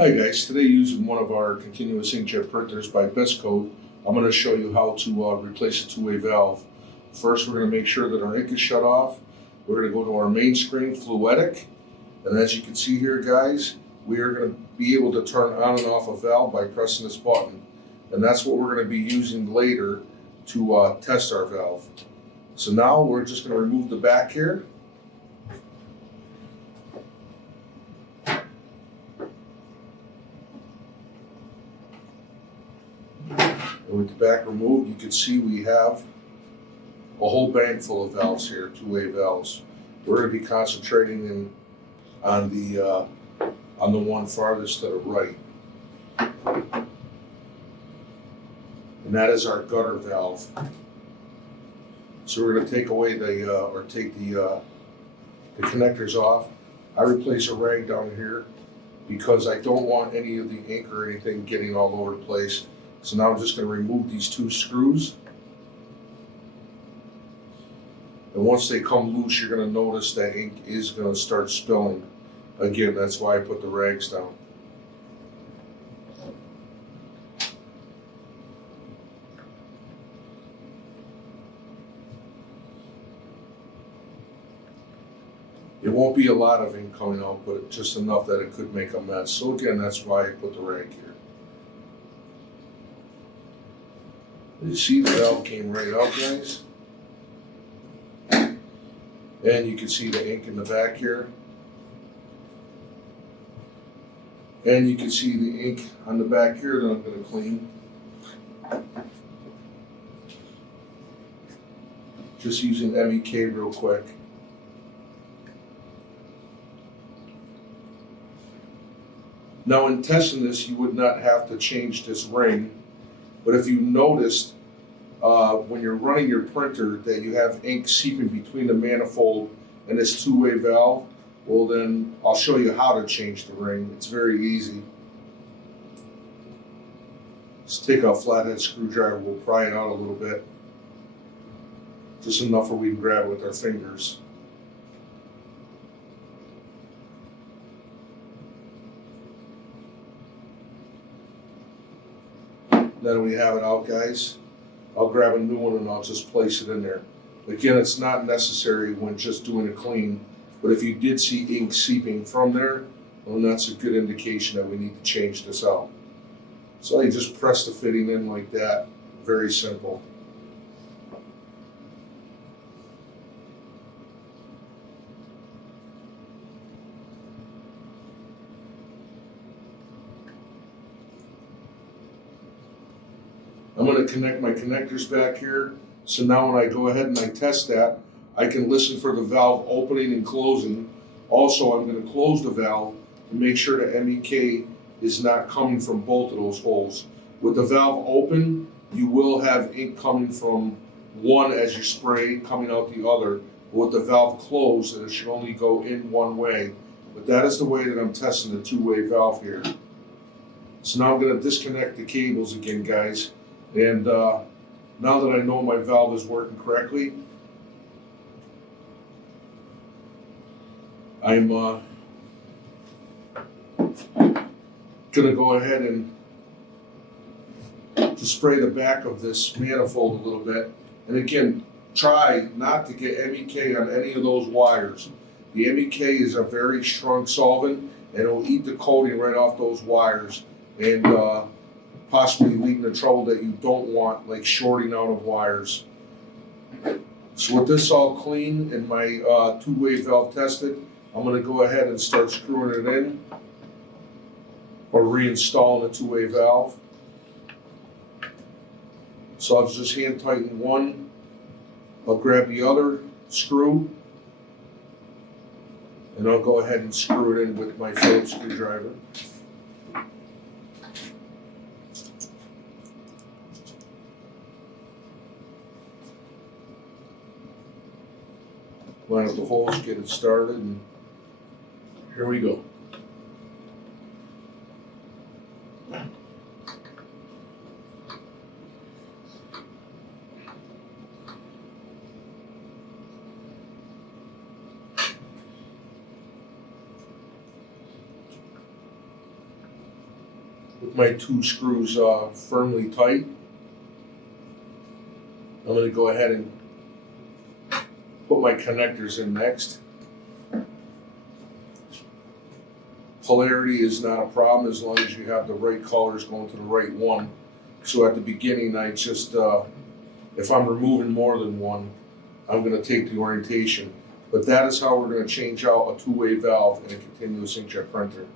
Hi guys, today using one of our continuous inkjet printers by BestCode, I'm going to show you how to replace a two-way valve. First, we're going to make sure that our ink is shut off. We're going to go to our main screen, Fluidic, and as you can see here guys, we are going to be able to turn on and off a valve by pressing this button. And that's what we're going to be using later to test our valve. So now we're just going to remove the back here. And with the back removed, you can see we have a whole bank full of valves here, two-way valves. We're going to be concentrating on the one farthest to the right. And that is our gutter valve. So we're going to take away take the connectors off. I replace a rag down here because I don't want any of the ink or anything getting all over the place. So now I'm just going to remove these two screws. And once they come loose, you're going to notice that ink is going to start spilling. Again, that's why I put the rags down. It won't be a lot of ink coming out, but just enough that it could make a mess. So again, that's why I put the rag here. You see the valve came right out, guys. And you can see the ink in the back here. And you can see the ink on the back here that I'm going to clean. Just using MEK real quick. Now in testing this, you would not have to change this ring. But if you noticed when you're running your printer that you have ink seeping between the manifold and this two-way valve, well then I'll show you how to change the ring. It's very easy. Just take a flathead screwdriver, we'll pry it out a little bit. Just enough where we can grab it with our fingers. Then we have it out, guys. I'll grab a new one and I'll just place it in there. Again, it's not necessary when just doing a clean, but if you did see ink seeping from there, well, that's a good indication that we need to change this out. So you just press the fitting in like that. Very simple. I'm going to connect my connectors back here. So now when I go ahead and I test that, I can listen for the valve opening and closing. Also, I'm going to close the valve to make sure that MEK is not coming from both of those holes. With the valve open, you will have ink coming from one as you spray, coming out the other. With the valve closed, it should only go in one way. But that is the way that I'm testing the two-way valve here. So now I'm going to disconnect the cables again, guys. And now that I know my valve is working correctly, I'm going to go ahead and just spray the back of this manifold a little bit. And again, try not to get MEK on any of those wires. The MEK is a very strong solvent and it will eat the coating right off those wires. And possibly leading to trouble that you don't want, like shorting out of wires. So with this all clean and my two-way valve tested, I'm going to go ahead and start screwing it in or reinstalling the two-way valve. So I'll just hand tighten one. I'll grab the other screw and I'll go ahead and screw it in with my Phillips screwdriver. Line up the holes, get it started, and here we go. with my 2 screws firmly tight. I'm going to go ahead and put my connectors in next. Polarity is not a problem as long as you have the right colors going to the right one. So at the beginning, I just, if I'm removing more than one, I'm going to take the orientation. But that is how we're going to change out a 2-way valve in a continuous inkjet printer.